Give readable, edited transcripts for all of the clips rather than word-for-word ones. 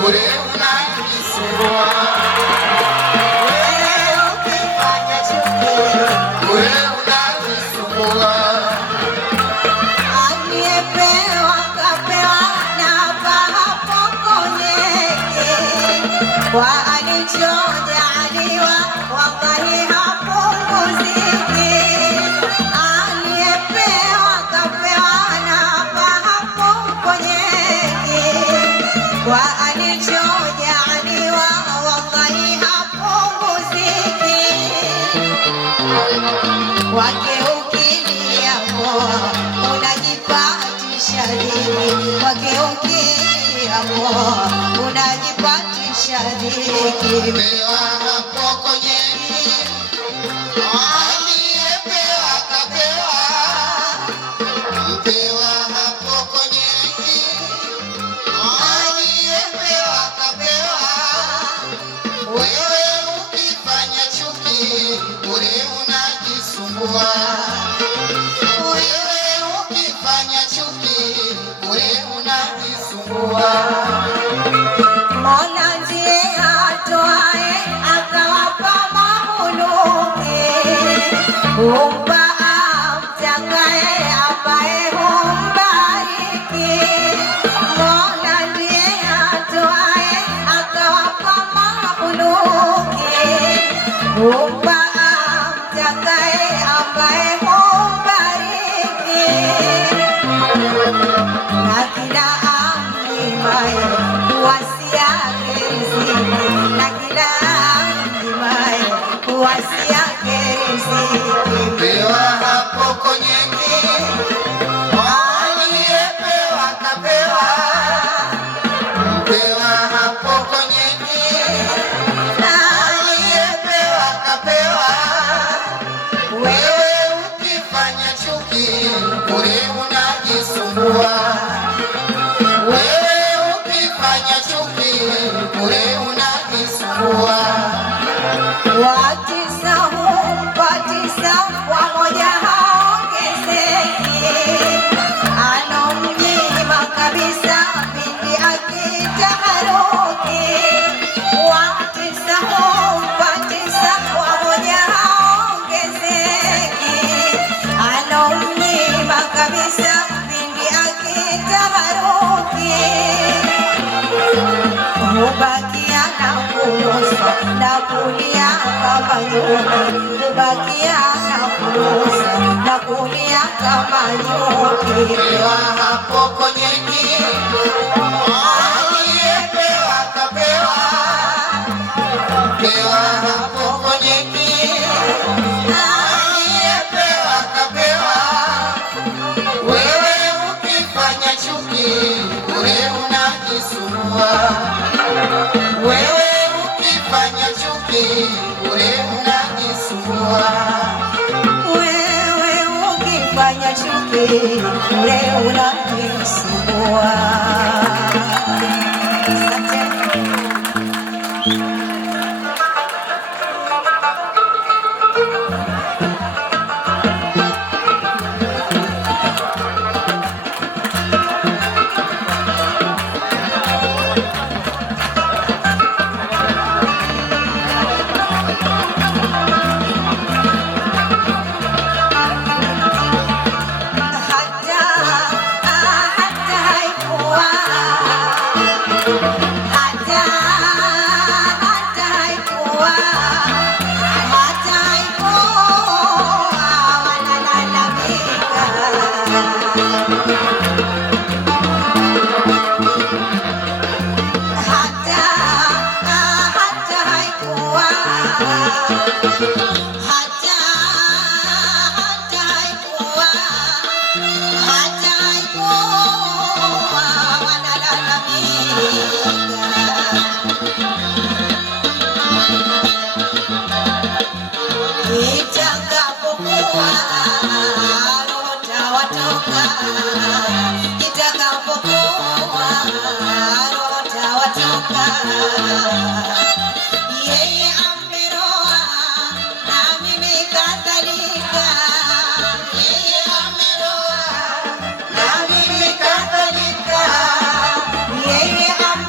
bure unajisumbua. Wewe ukifanya chuki Bure unajisumbua. aliyepewa kapewa na hapo konyeke kwa alichojaliwa wallahi hapunguziki. Aliyepewa kapewa na hapo konyeke kwa alichojaliwa wallahi hapunguziki. Wake ukilia moyo unajipatisha dhiki, wake ukilia moyo unajipatisha dhiki. Pewa hapo konyeki, aliyepewa kapewa. Mpewa hapo konyeki, aliyepewa kapewa. Wewe ukifanya chuki, bure unajisumbua. Wewe ukifanya chuki, bure unajisumbua. Mola ndiye atoaye akawapa mamuluki, humpa amtakaye ambaye humbariki. Mola ndiye atoaye akawapa mamuluki, humpa amtakaye ambaye humbariki. Na kila amlimaye huwasiake riziki, na kila amlimaye huwasiake riziki. Pewa hapo konyeki, aliyepewa kapewa. Mpewa hapo konyeki, aliyepewa kapewa. Wewe ukifanya chuki, bure unajisumbua. Wewe ukifanya chuki, bure unajisumbua. Watisa humpa tisa, wamoja haongezeki. Anomnyima kabisa pindi akitaharuki. Watisa humpa tisa, wamoja haongezeki. Anomnyima kabisa pindi akitaharuki. Hubakia na kunusa na kulia kama nyuki, hubakia na kunusa na kulia kama nyuki. Pewa hapo konyeki, aliyepewa kapewa. Pewa hapo konyeki, aliyepewa kapewa. Wewe ukifanya chuki, bure unajisumbua. Wewe ukifanya chuki, bure unajisumbua. Wewe ukifanya chuki bure unajisumbua. Asante. Hata haikuwa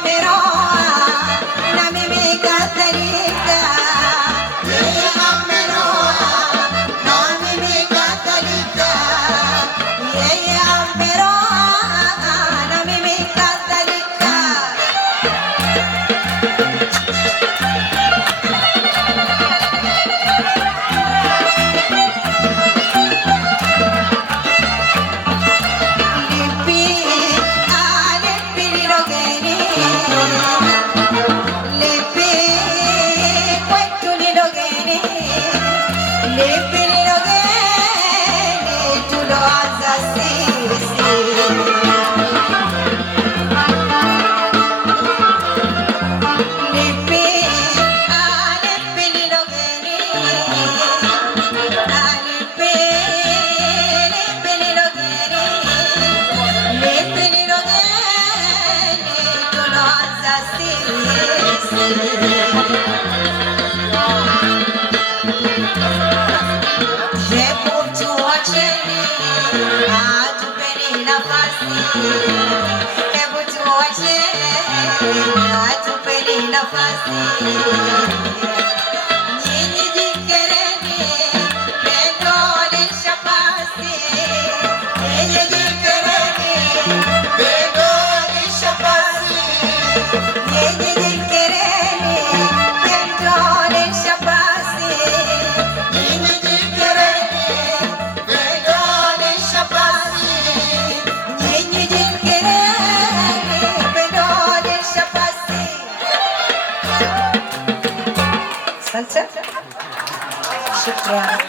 Pero lipi kwetu ndilo geni, lipi ndilo geni tuloanza sisi. Lipi ndilo geni, lipi ndilo geni, lipi ndilo geni tuloanza sisi. Hebu tuacheni, atupeni nafasi. Hebu tuacheni, atupeni nafasi. Nyinyi jikereni, pendo lishapasi. Nyinyi jikereni, pendo lishapasi. nyinyi jikereni, pendo lishapasi. Nyinyi jikereni, pendo lishapasi. Nyinyi jikereni, pendo lishapasi. Asante. Shukran.